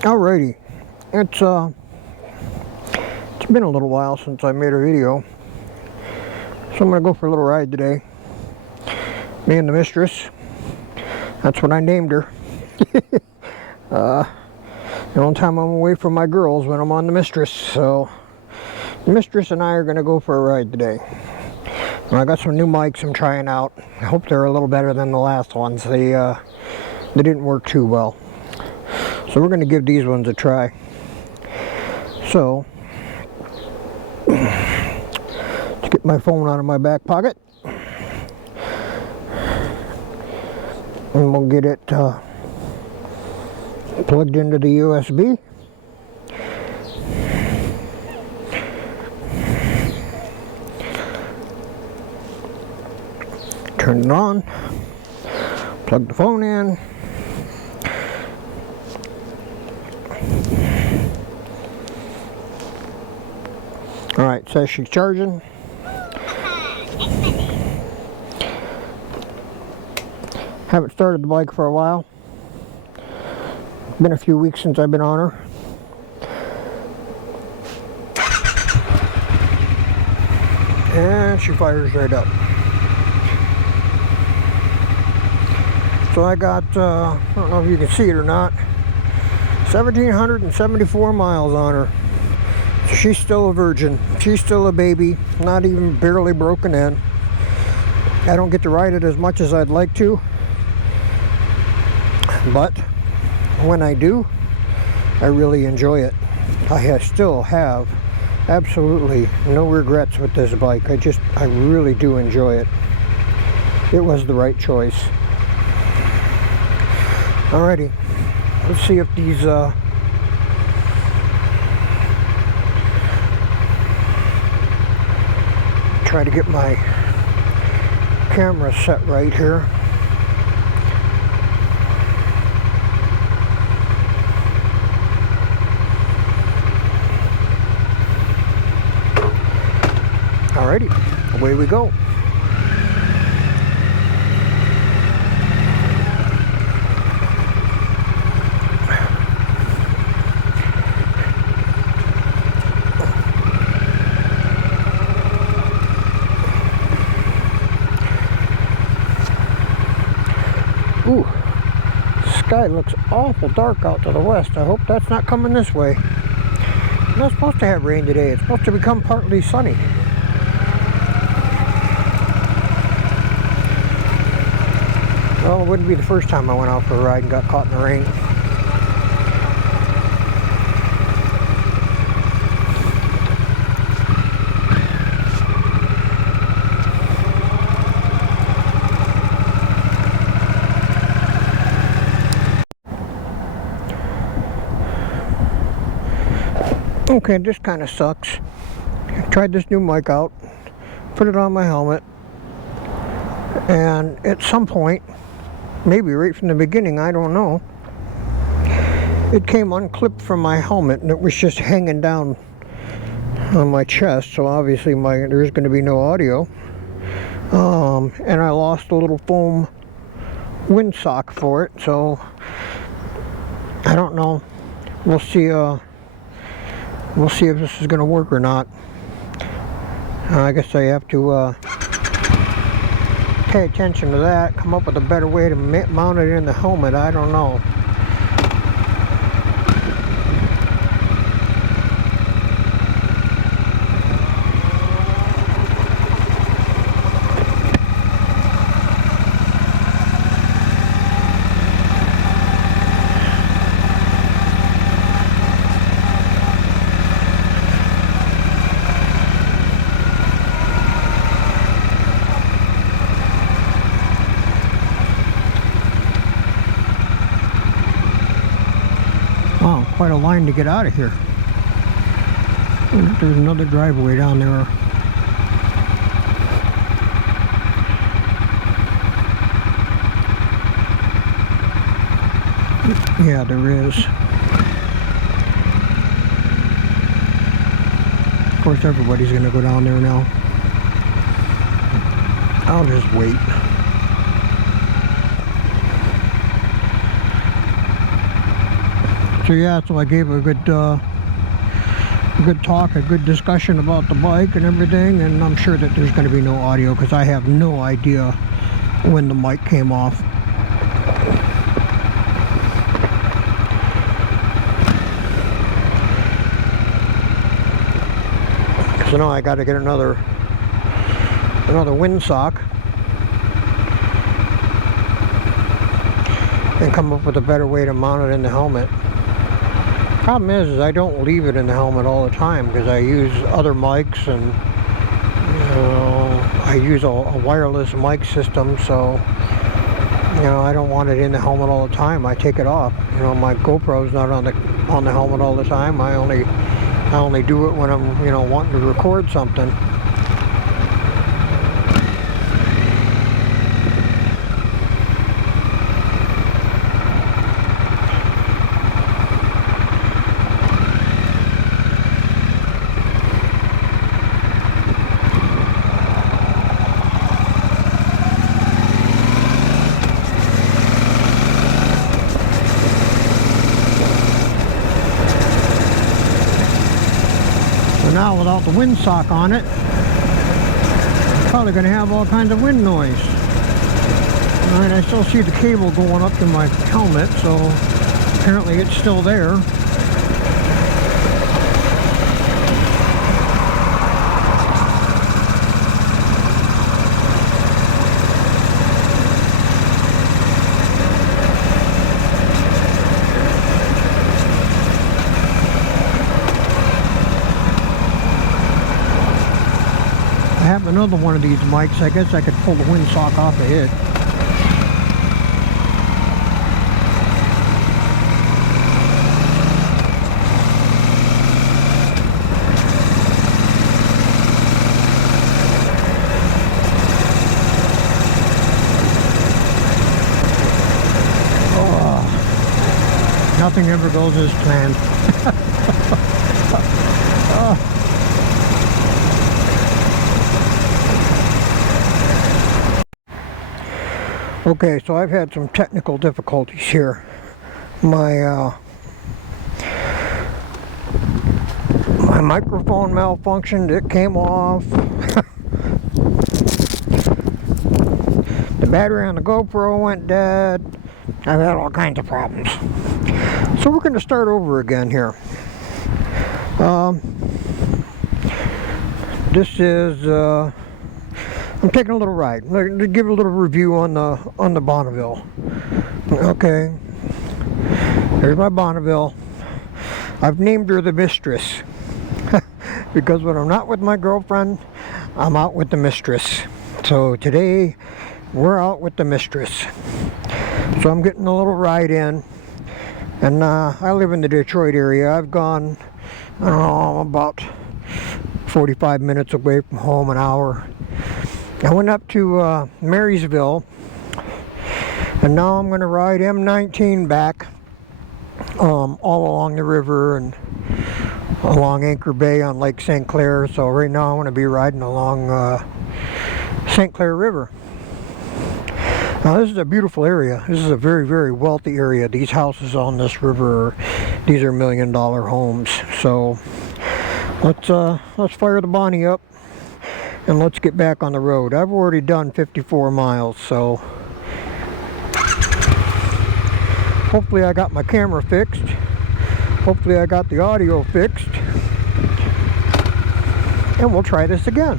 Alrighty, it's been a little while since I made a video, so I'm gonna go for a little ride today. Me and the mistress. That's what I named her. The only time I'm away from my girls when I'm on the mistress. So the mistress and I are gonna go for a ride today. And I got some new mics I'm trying out. I hope they're a little better than the last ones. They didn't work too well. So we're going to give these ones a try. So, let's get my phone out of my back pocket. And we'll get it plugged into the USB. Turn it on. Plug the phone in. Alright, says she's charging. Haven't started the bike for a while. Been a few weeks since I've been on her. And she fires right up. So I got, I don't know if you can see it or not, 1,774 miles on her. She's still a virgin. She's still a baby, not even barely broken in. I don't get to ride it as much as I'd like to, but when I do, I really enjoy it. I still have absolutely no regrets with this bike. I really do enjoy it. It was the right choice. Alrighty, let's see if these try to get my camera set right here. Alrighty, away we go. Ooh, the sky looks awful dark out to the west. I hope that's not coming this way. I'm not supposed to have rain today. It's supposed to become partly sunny. Well, it wouldn't be the first time I went out for a ride and got caught in the rain. Okay, this kind of sucks. I tried this new mic out, put it on my helmet, and at some point, maybe right from the beginning, I don't know, it came unclipped from my helmet and it was just hanging down on my chest, so obviously there's going to be no audio. And I lost a little foam windsock for it, so I don't know. We'll see. We'll see if this is going to work or not. I guess I have to pay attention to that, come up with a better way to mount it in the helmet. I don't know. Wow, quite a line to get out of here. There's another driveway down there. Yeah, there is. Of course, everybody's going to go down there now. I'll just wait. So yeah, so I gave a good talk, a good discussion about the bike and everything, and I'm sure that there's going to be no audio because I have no idea when the mic came off. So now I got to get another windsock and come up with a better way to mount it in the helmet. Problem is I don't leave it in the helmet all the time because I use other mics, and I use a wireless mic system, so I don't want it in the helmet all the time. I take it off. My GoPro's not on the helmet all the time. I only do it when I'm wanting to record something. Now without the windsock on it, I'm probably going to have all kinds of wind noise. And I still see the cable going up to my helmet, so apparently it's still there. I have another one of these mics. I guess I could pull the windsock off of it. Oh, nothing ever goes as planned. Oh. Okay, so I've had some technical difficulties here. My microphone malfunctioned, it came off. The battery on the GoPro went dead. I've had all kinds of problems. So we're going to start over again here. This is I'm taking a little ride. To give a little review on the Bonneville. Okay, there's my Bonneville. I've named her the Mistress because when I'm not with my girlfriend, I'm out with the Mistress. So today we're out with the Mistress. So I'm getting a little ride in, and I live in the Detroit area. I've gone, I don't know, about 45 minutes away from home, an hour. I went up to Marysville, and now I'm going to ride M19 back all along the river and along Anchor Bay on Lake St. Clair. So right now I'm going to be riding along St. Clair River. Now this is a beautiful area. This is a very, very wealthy area. These houses on this river, these are $1 million homes. So let's fire the Bonnie up. And let's get back on the road. I've already done 54 miles, so hopefully I got my camera fixed. Hopefully I got the audio fixed. And we'll try this again.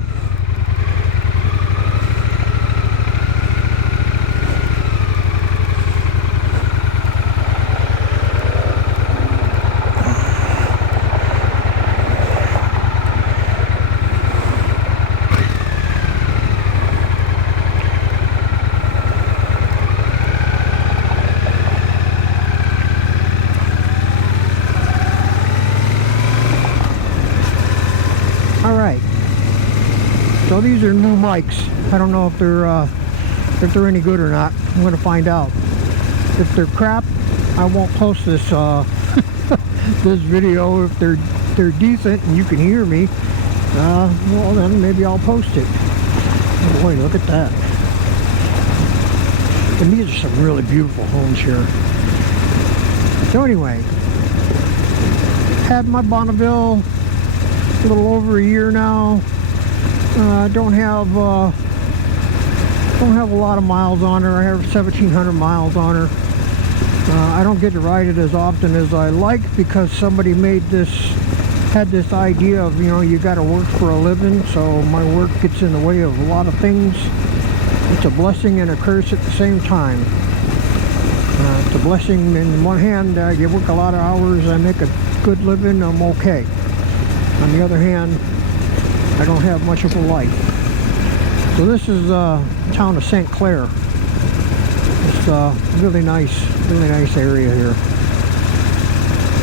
So these are new mics. I don't know if they're any good or not. I'm gonna find out. If they're crap, I won't post this this video. If they're decent and you can hear me, well then maybe I'll post it. Oh boy, look at that. And these are some really beautiful homes here. So anyway, Had my Bonneville a little over a year now. Don't have a lot of miles on her. I have 1,700 miles on her. I don't get to ride it as often as I like because somebody had this idea of, you got to work for a living, so my work gets in the way of a lot of things. It's a blessing and a curse at the same time. It's a blessing in one hand, you work a lot of hours, I make a good living, I'm okay. On the other hand, I don't have much of a life. So this is the town of St. Clair. It's a really nice area here.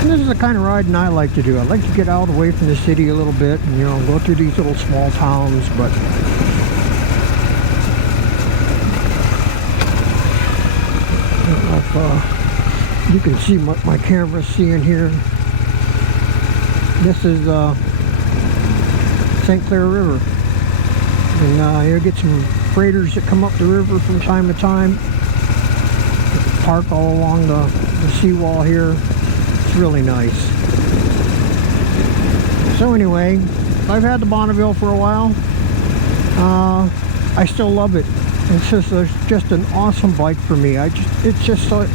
And this is the kind of riding I like to do. I like to get out away from the city a little bit and, go through these little small towns, but I don't know if you can see what my camera's seeing here. This is St. Clair River. And you get some freighters that come up the river from time to time. Park all along the seawall here. It's really nice. So anyway, I've had the Bonneville for a while. I still love it. It's just an awesome bike for me. It's just so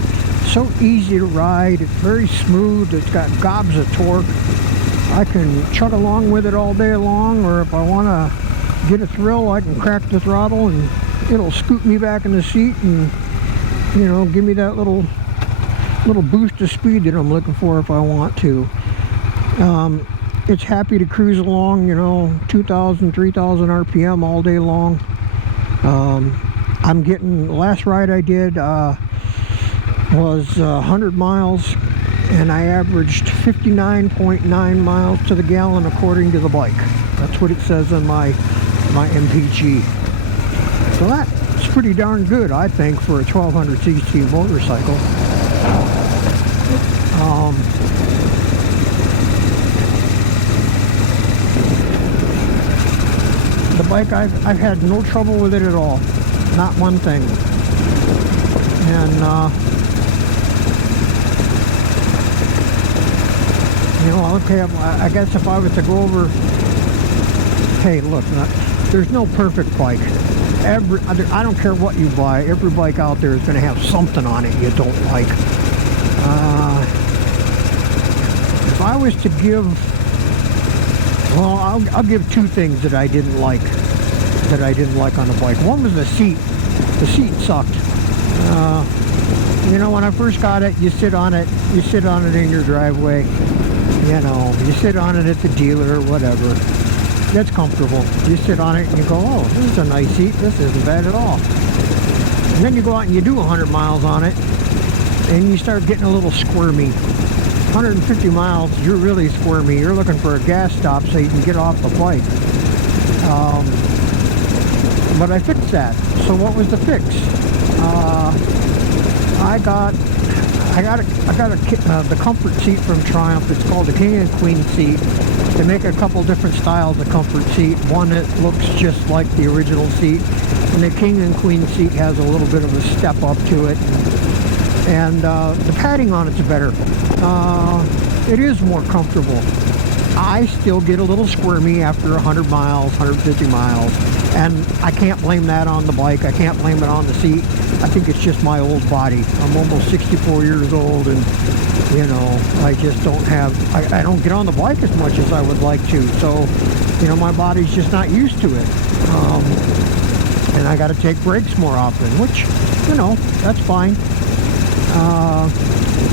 easy to ride. It's very smooth. It's got gobs of torque. I can chug along with it all day long, or if I want to get a thrill, I can crack the throttle and it'll scoot me back in the seat and give me that little boost of speed that I'm looking for if I want to. It's happy to cruise along, 2,000, 3,000 RPM all day long. I'm getting, the last ride I did was 100 miles, and I averaged 59.9 miles to the gallon according to the bike. That's what it says on my MPG. So that's pretty darn good, I think, for a 1200cc motorcycle. The bike, I've had no trouble with it at all, not one thing. And okay, I guess if I was to go over, hey, look, there's no perfect bike. I don't care what you buy, every bike out there is going to have something on it you don't like. If I was to give, well, I'll give two things that I didn't like on the bike. One was the seat. The seat sucked. When I first got it, you sit on it in your driveway. You sit on it at the dealer or whatever. That's comfortable. You sit on it and you go, oh, this is a nice seat. This isn't bad at all. And then you go out and you do 100 miles on it, and you start getting a little squirmy. 150 miles, you're really squirmy. You're looking for a gas stop so you can get off the bike. But I fixed that. So what was the fix? I got the comfort seat from Triumph. It's called the King and Queen seat. They make a couple different styles of comfort seat. One that looks just like the original seat, and the King and Queen seat has a little bit of a step up to it. And the padding on it's better. It is more comfortable. I still get a little squirmy after 100 miles, 150 miles, and I can't blame that on the bike. I can't blame it on the seat. I think it's just my old body. I'm almost 64 years old, and I just don't have, I don't get on the bike as much as I would like to. So, my body's just not used to it. And I got to take breaks more often, which, that's fine.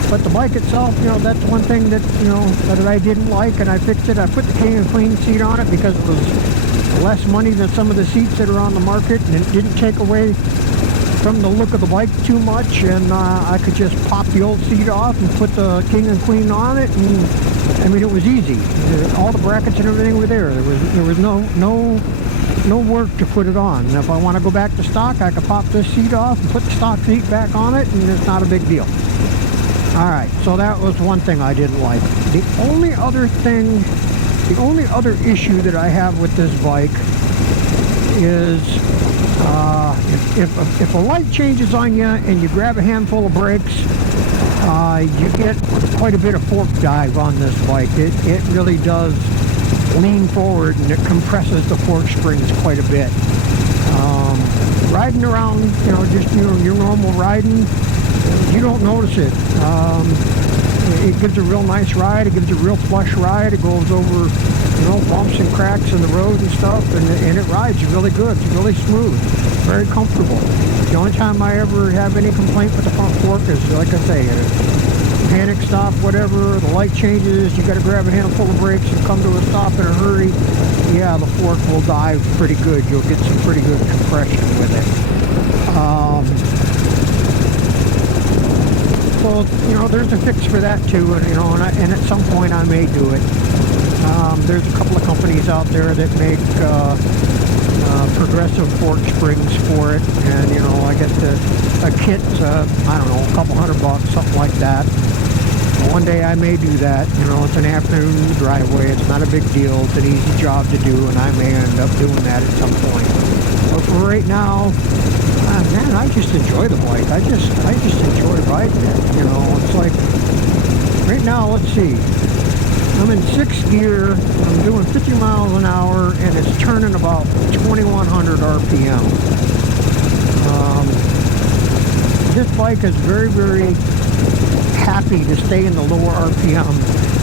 But the bike itself, that's one thing that, that I didn't like, and I fixed it. I put the King and Queen seat on it because it was less money than some of the seats that are on the market, and it didn't take away from the look of the bike too much, and I could just pop the old seat off and put the King and Queen on it, and it was easy. All the brackets and everything were there. There was no work to put it on. And if I want to go back to stock, I could pop this seat off and put the stock seat back on it, and it's not a big deal. Alright, so that was one thing I didn't like. The only other issue that I have with this bike is If a light changes on you and you grab a handful of brakes, you get quite a bit of fork dive on this bike. It really does lean forward, and it compresses the fork springs quite a bit. Riding around, just your normal riding, you don't notice it. It gives a real nice ride. It gives a real flush ride. It goes over, bumps and cracks in the road and stuff, and it rides really good. It's really smooth, very comfortable. The only time I ever have any complaint with the front fork is, like I say, panic stop, whatever, the light changes, you got to grab a handful of brakes and come to a stop in a hurry. Yeah, the fork will dive pretty good. You'll get some pretty good compression with it. So, there's a fix for that too, and at some point I may do it. There's a couple of companies out there that make progressive fork springs for it, and I get a kit, I don't know, a couple $100, something like that. One day I may do that. It's an afternoon driveway. It's not a big deal. It's an easy job to do, and I may end up doing that at some point. But for right now, man, I just enjoy the bike. I just enjoy riding it. It's like, right now, let's see. I'm in 6th gear. I'm doing 50 miles an hour, and it's turning about 2,100 RPM. This bike is very, very happy to stay in the lower RPM,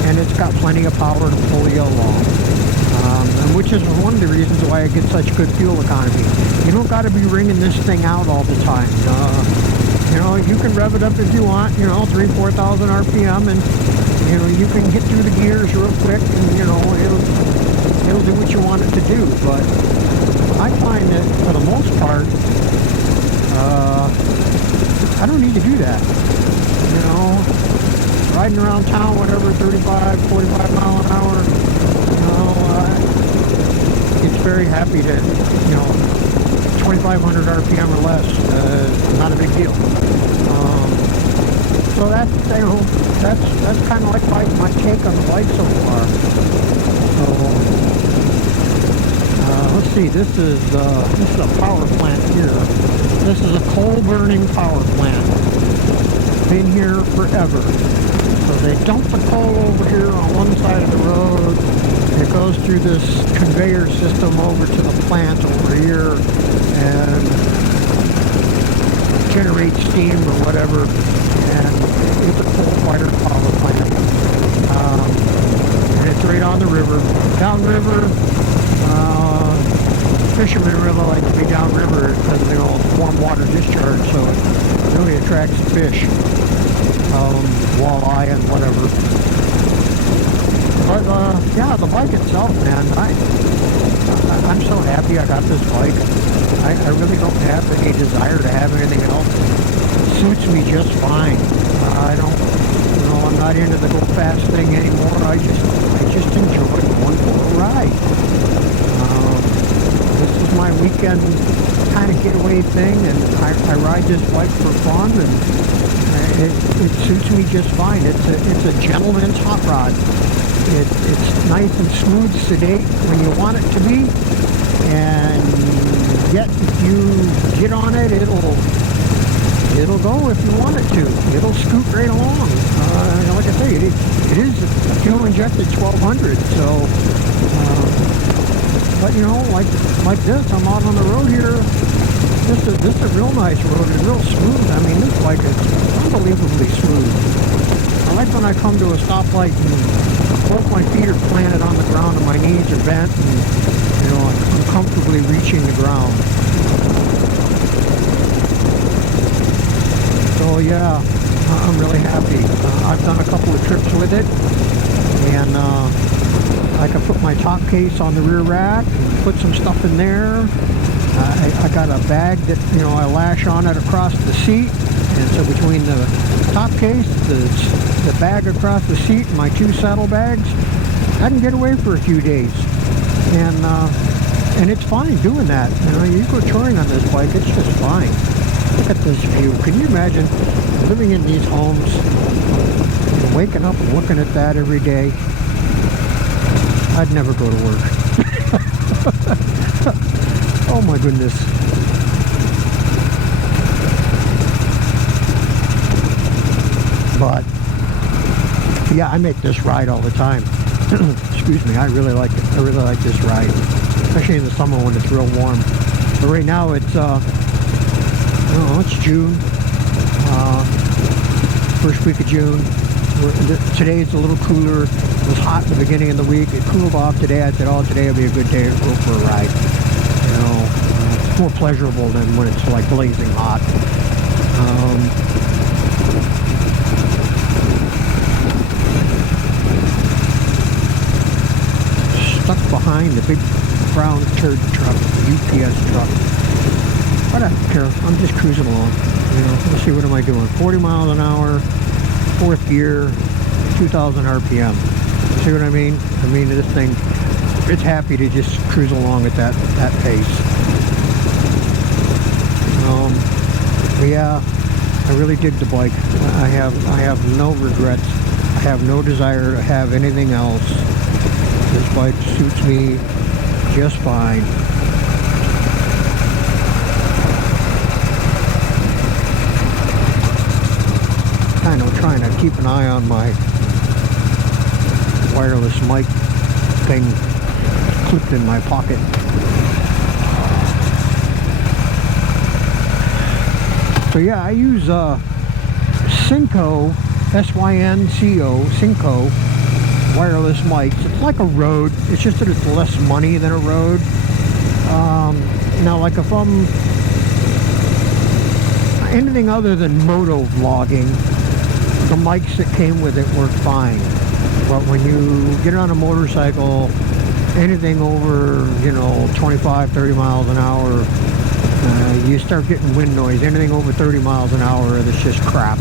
and it's got plenty of power to pull you along, and which is one of the reasons why I get such good fuel economy. You don't got to be wringing this thing out all the time. You can rev it up if you want, 3,000-4,000 RPM, and you can get through the gears real quick, and it'll do what you want it to do. But I find that for the most part, I don't need to do that. Riding around town, whatever, 35, 45 mile an hour, it's very happy to, 2,500 RPM or less, not a big deal. So that's kind of like my take on the bike so far. So, let's see, this is a power plant here. This is a coal-burning power plant. Been here forever. So they dump the coal over here on one side of the road. It goes through this conveyor system over to the plant over here and generates steam or whatever. And it's a coal-fired power plant. And it's right on the river. Downriver, fishermen really like to be downriver because it's warm water discharge, so it really attracts fish. Walleye and whatever. But yeah, the bike itself, man, I'm so happy I got this bike. I really don't have any desire to have anything else. It suits me just fine. I'm not into the go fast thing anymore. I just enjoy going for a ride. This is my weekend kind of getaway thing, and I ride this bike for fun, and it suits me just fine. It's a gentleman's hot rod. It's nice and smooth, sedate when you want it to be, and yet if you get on it, it'll go if you want it to. It'll scoot right along. Like I say, it is fuel injected 1200, so. But like this, I'm out on the road here. This is a real nice road. It's real smooth. I mean, this bike is unbelievably smooth. I like when I come to a stoplight and both my feet are planted on the ground and my knees are bent, and I'm comfortably reaching the ground. So yeah, I'm really happy. I've done a couple of trips with it, and I can put my top case on the rear rack, put some stuff in there. I got a bag that, I lash on it across the seat, and so between the top case, the bag across the seat, and my 2 saddlebags, I can get away for a few days. And it's fine doing that. You go touring on this bike, it's just fine. Look at this view. Can you imagine living in these homes, waking up and looking at that every day? I'd never go to work. Oh my goodness. But yeah, I make this ride all the time. Excuse me, I really like it. I really like this ride, especially in the summer when it's real warm. But right now it's it's June, first week of June. Today it's a little cooler. It was hot at the beginning of the week. It cooled off today. I said, oh, today will be a good day to go for a ride. You know, it's more pleasurable than when it's like blazing hot. Stuck behind the big brown turd truck, UPS truck. But I don't care. I'm just cruising along. You know, let's see, what am I doing? 40 miles an hour, fourth gear, 2,000 RPM. See what I mean? I mean, this thing, it's happy to just cruise along at that pace. Yeah, I really dig the bike. I have no regrets. I have no desire to have anything else. This bike suits me just fine. Kind of trying to keep an eye on my wireless mic thing clipped in my pocket. So yeah, I use Synco, S-Y-N-C-O, Synco wireless mics. It's like a Rode. It's just that it's less money than a Rode. Now, like if I'm anything other than moto vlogging, the mics that came with it work fine. But when you get on a motorcycle, anything over, 25, 30 miles an hour, you start getting wind noise. Anything over 30 miles an hour, that's just crap.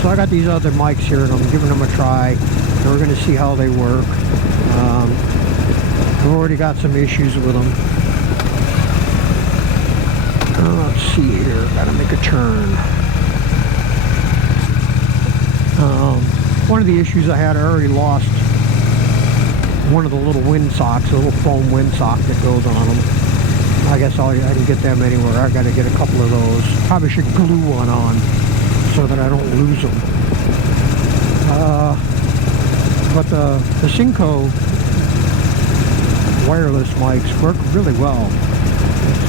So I got these other mics here, and I'm giving them a try. And we're going to see how they work. I've already got some issues with them. Let's see here. Got to make a turn. One of the issues I had, I already lost one of the little wind socks, a little foam wind sock that goes on them. I guess I can get them anywhere. I got to get a couple of those. Probably should glue one on so that I don't lose them. But the Synco wireless mics work really well.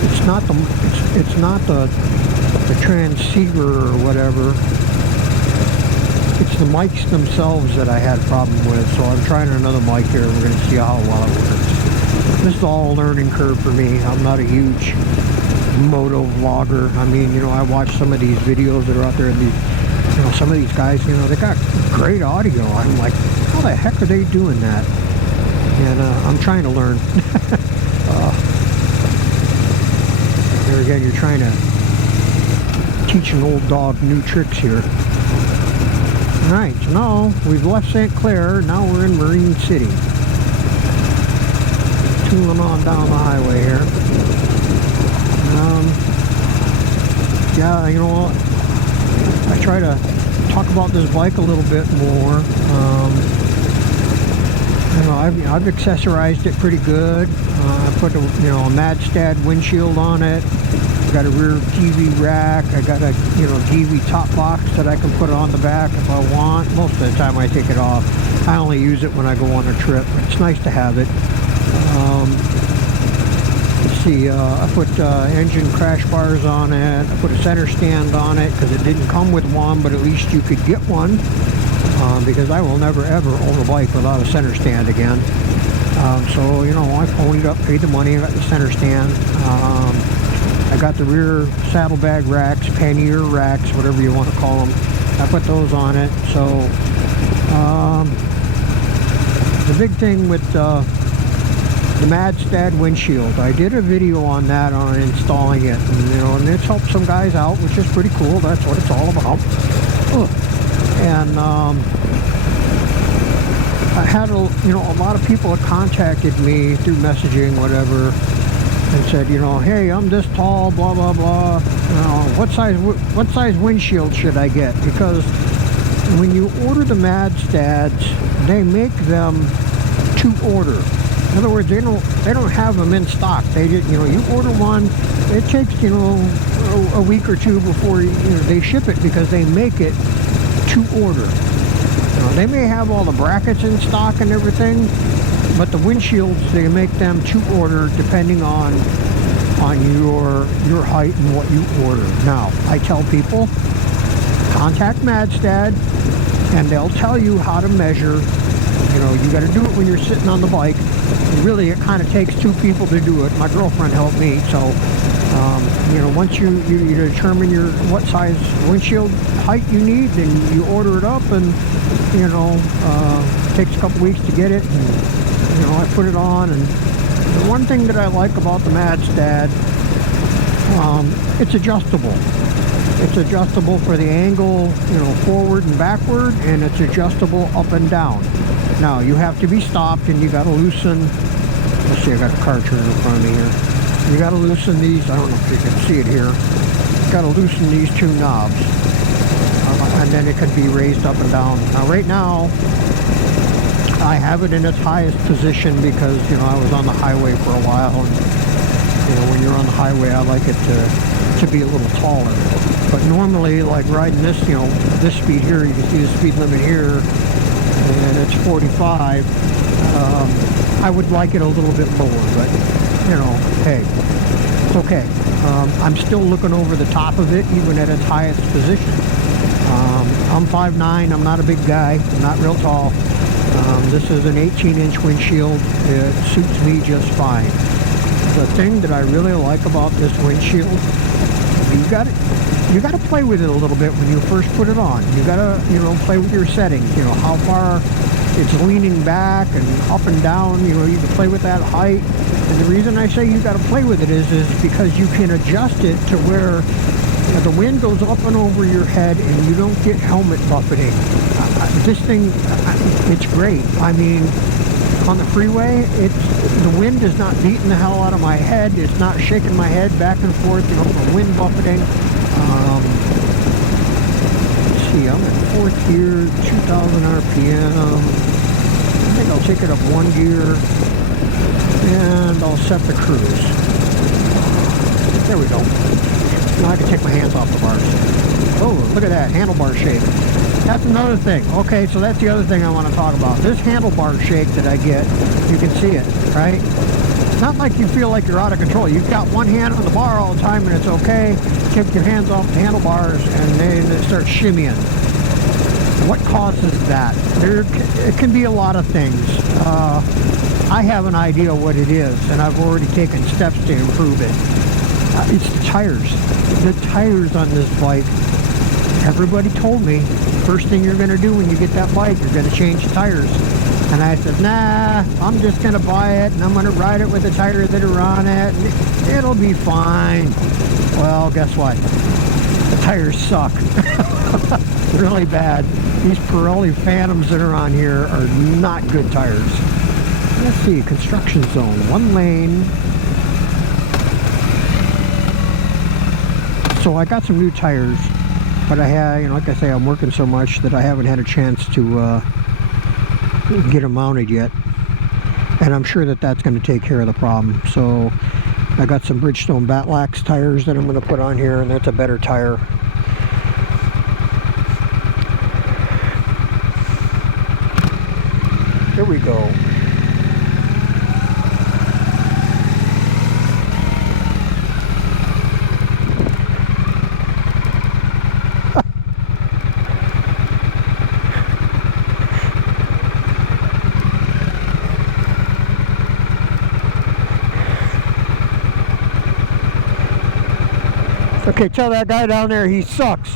It's not the transceiver or whatever. It's the mics themselves that I had a problem with. So I'm trying another mic here. We're going to see how well it works. This is all a learning curve for me. I'm not a huge moto vlogger. I mean, I watch some of these videos that are out there, and these, some of these guys, they got great audio. I'm like, how the heck are they doing that? And I'm trying to learn. There again, you're trying to teach an old dog new tricks here. Alright, so now we've left St. Clair. Now we're in Marine City. Tooling on down the highway here. Yeah, you know what? I try to talk about this bike a little bit more. I've accessorized it pretty good. I put a Madstad windshield on it. Got a rear TV rack. I got a TV top box that I can put on the back if I want. Most of the time I take it off. I only use it when I go on a trip. It's nice to have it. Let's see, I put engine crash bars on it. I put a center stand on it because it didn't come with one, but at least you could get one. Because I will never ever own a bike without a center stand again. So I ponied up, paid the money, I got the center stand. I got the rear saddlebag racks, pannier racks, whatever you want to call them. I put those on it. So the big thing with the Madstad windshield, I did a video on that, on installing it, and it's helped some guys out, which is pretty cool. That's what it's all about. And I had a lot of people that contacted me through messaging, whatever, and said, hey, I'm this tall, blah blah blah. What size windshield should I get? Because when you order the Madstads, they make them to order. In other words, they don't have them in stock. They did, you order one, it takes a week or two before they ship it, because they make it to order. They may have all the brackets in stock and everything, but the windshields, they make them to order depending on your height and what you order. Now, I tell people, contact Madstad, and they'll tell you how to measure. You got to do it when you're sitting on the bike. Really, it kind of takes two people to do it. My girlfriend helped me, so once you determine what size windshield height you need, then you order it up, and it takes a couple weeks to get it. And, I put it on, and the one thing that I like about the Madstad, it's adjustable. It's adjustable for the angle, forward and backward, and it's adjustable up and down. Now, you have to be stopped, and you got to loosen. Let's see, I got a car turning in front of me here. You got to loosen these. I don't know if you can see it here. Got to loosen these two knobs, and then it could be raised up and down. Now, right now, I have it in its highest position because I was on the highway for a while, and when you're on the highway, I like it to be a little taller. But normally, like riding this, this speed here, you can see the speed limit here, and it's 45. I would like it a little bit lower, but hey, it's okay. I'm still looking over the top of it, even at its highest position. I'm 5'9", I'm not a big guy, I'm not real tall. This is an 18-inch windshield. It suits me just fine. The thing that I really like about this windshield, you got to play with it a little bit when you first put it on. You got to play with your settings. How far it's leaning back and up and down. You can play with that height. And the reason I say you got to play with it is because you can adjust it to where the wind goes up and over your head and you don't get helmet buffeting. This thing, it's great. I mean, on the freeway, the wind is not beating the hell out of my head. It's not shaking my head back and forth, from wind buffeting. Let's see, I'm in 4th gear, 2,000 RPM. I think I'll take it up 1 gear, and I'll set the cruise. There we go. Now I can take my hands off the bars. Oh, look at that, handlebar shake. That's another thing. Okay, so that's the other thing I want to talk about. This handlebar shake that I get, you can see it, right? It's not like you feel like you're out of control. You've got one hand on the bar all the time and it's okay. Take your hands off the handlebars and then it starts shimmying. What causes that? It can be a lot of things. I have an idea what it is, and I've already taken steps to improve it. It's the tires. The tires on this bike. Everybody told me, first thing you're going to do when you get that bike, you're going to change the tires. And I said, nah, I'm just going to buy it, and I'm going to ride it with the tires that are on it, and it'll be fine. Well, guess what? The tires suck. Really bad. These Pirelli Phantoms that are on here are not good tires. Let's see, construction zone, 1 lane. So I got some new tires, but I had, like I say, I'm working so much that I haven't had a chance to get them mounted yet. And I'm sure that that's going to take care of the problem. So I got some Bridgestone Batlax tires that I'm going to put on here, and that's a better tire. Here we go. Okay, tell that guy down there he sucks.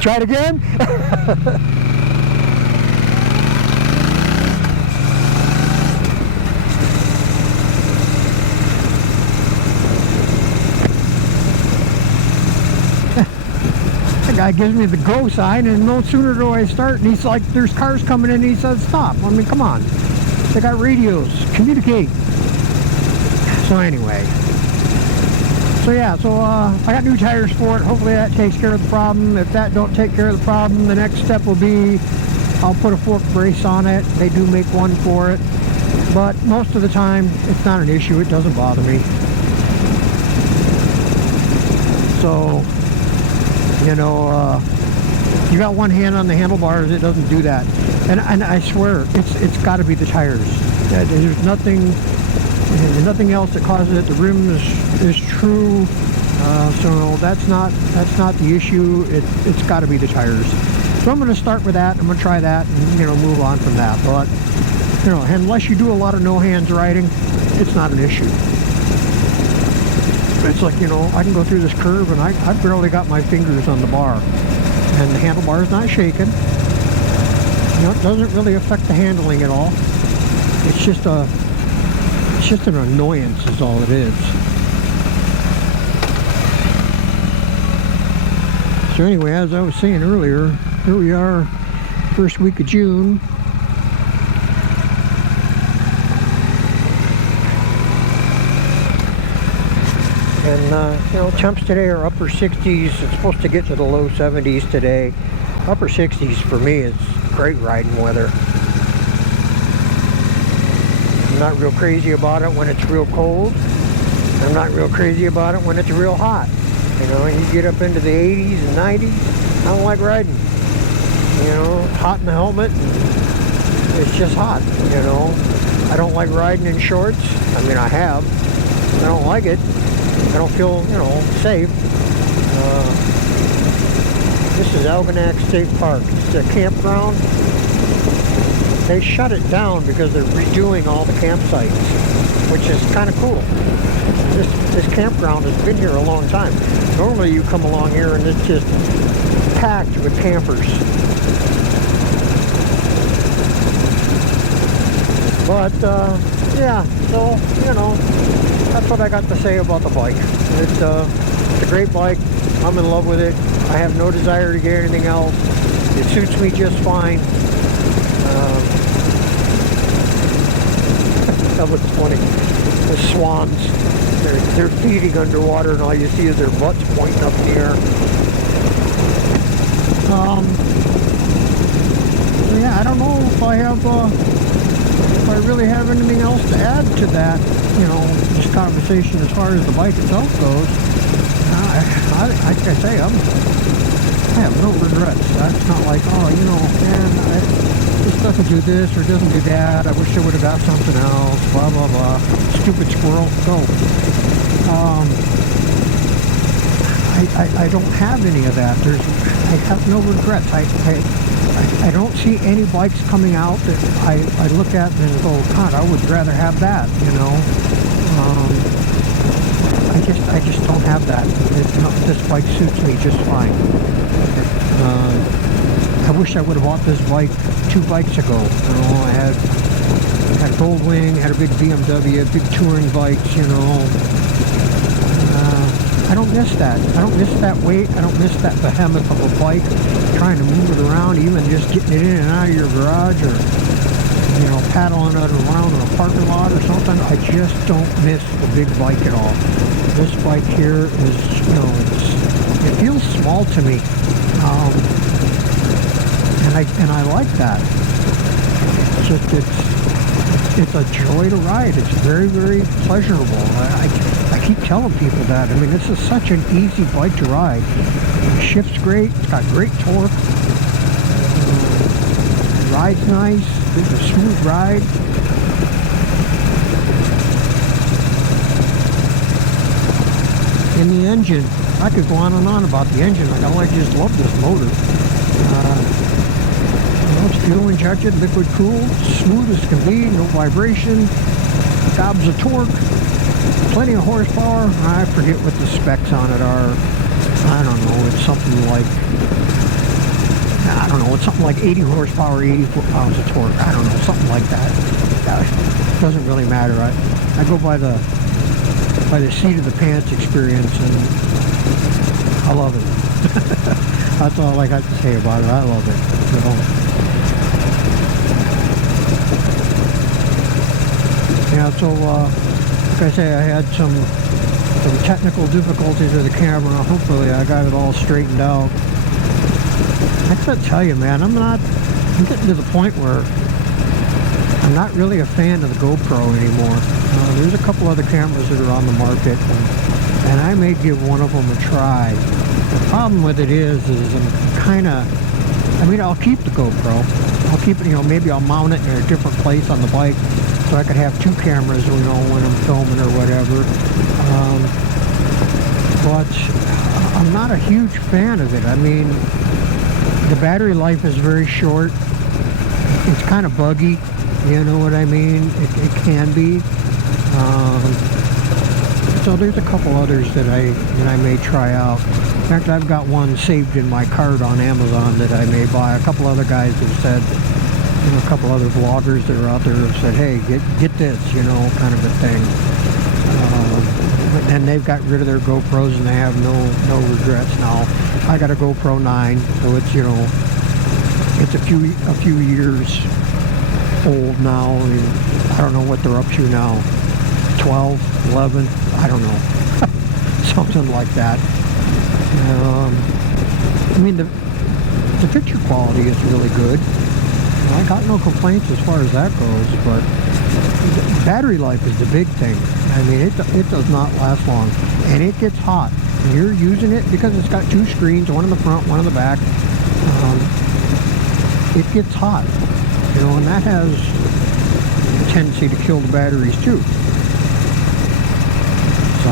Try it again. The guy gives me the go sign, and no sooner do I start, and he's like, there's cars coming in, and he says stop. I mean, come on. They got radios. Communicate. So anyway, so yeah, I got new tires for it. Hopefully that takes care of the problem. If that don't take care of the problem, the next step will be I'll put a fork brace on it. They do make one for it, but most of the time it's not an issue. It doesn't bother me. So, you know, you got one hand on the handlebars, it doesn't do that. And I swear, it's got to be the tires. There's nothing else that causes it. The rim is true. So that's not the issue. It's got to be the tires. So I'm going to start with that. I'm going to try that and, you know, move on from that. But, you know, unless you do a lot of no hands riding, it's not an issue. It's like, you know, I can go through this curve and I've barely got my fingers on the bar. And the handlebar's not shaking. You know, it doesn't really affect the handling at all. It's just an annoyance is all it is. So anyway, as I was saying earlier, here we are, first week of June. And you know, temps today are upper 60s. It's supposed to get to the low 70s today. Upper 60s for me is great riding weather. I'm not real crazy about it when it's real cold. I'm not real crazy about it when it's real hot. You know, you get up into the 80s and 90s, I don't like riding. You know, it's hot in the helmet, it's just hot, you know. I don't like riding in shorts. I mean, I have. I don't like it. I don't feel, you know, safe. This is Algonac State Park. It's a campground. They shut it down because they're redoing all the campsites, which is kind of cool. This campground has been here a long time. Normally you come along here and it's just packed with campers. But, yeah, so, you know, that's what I got to say about the bike. It's a great bike. I'm in love with it. I have no desire to get anything else. It suits me just fine. That looks funny. The swans, they're feeding underwater and all you see is their butts pointing up in the air. Yeah, I don't know if I really have anything else to add to that, you know, this conversation as far as the bike itself goes. Like I say, I have no regrets. That's not like, oh, you know, man, this doesn't do this or doesn't do that. I wish I would have got something else, blah, blah, blah. Stupid squirrel, go. I don't have any of that. I have no regrets. I don't see any bikes coming out that I look at and go, God, I would rather have that, you know. I just don't have that. This bike suits me just fine. I wish I would have bought this bike 2 bikes ago. You know, I had Goldwing, had a big BMW, big touring bikes, you know. I don't miss that. I don't miss that weight. I don't miss that behemoth of a bike. Trying to move it around, even just getting it in and out of your garage, or, you know, paddling it around in a parking lot or something. I just don't miss the big bike at all. This bike here is, you know, it feels small to me, and I like that. It's a joy to ride. It's very, very pleasurable. I keep telling people that. I mean, this is such an easy bike to ride. It shifts great. It's got great torque. It rides nice. It's a smooth ride. And the engine, I could go on and on about the engine. Like, I just love this motor. It's fuel injected, liquid cooled, smooth as can be, no vibration, gobs of torque, plenty of horsepower. I forget what the specs on it are. I don't know, it's something like, it's something like 80 horsepower, 80 foot-pounds of torque. I don't know, something like that. It doesn't really matter. I go by the seat of the pants experience, and I love it. That's all I got to say about it. I love it. You know. Yeah, so like I say, I had some technical difficulties with the camera. Hopefully I got it all straightened out. I gotta tell you, man, I'm getting to the point where I'm not really a fan of the GoPro anymore. There's a couple other cameras that are on the market. and I may give one of them a try. The problem with it is I'm kind of, I mean, I'll keep the GoPro. I'll keep it, you know, maybe I'll mount it in a different place on the bike so I could have two cameras, you know, when I'm filming or whatever. But I'm not a huge fan of it. I mean, the battery life is very short. It's kind of buggy, you know what I mean? It can be. So there's a couple others that I may try out. In fact, I've got one saved in my cart on Amazon that I may buy. A couple other guys have said, you know, a couple other vloggers that are out there have said, hey, get this, you know, kind of a thing. And they've got rid of their GoPros and they have no regrets now. I got a GoPro 9, so it's, you know, it's a few years old now. I don't know what they're up to now. 12, 11, I don't know. Something like that. I mean, the picture quality is really good. I got no complaints as far as that goes, but the battery life is the big thing. I mean, it does not last long, and it gets hot. And you're using it because it's got two screens, one in the front, one in the back. It gets hot, you know, and that has a tendency to kill the batteries too. So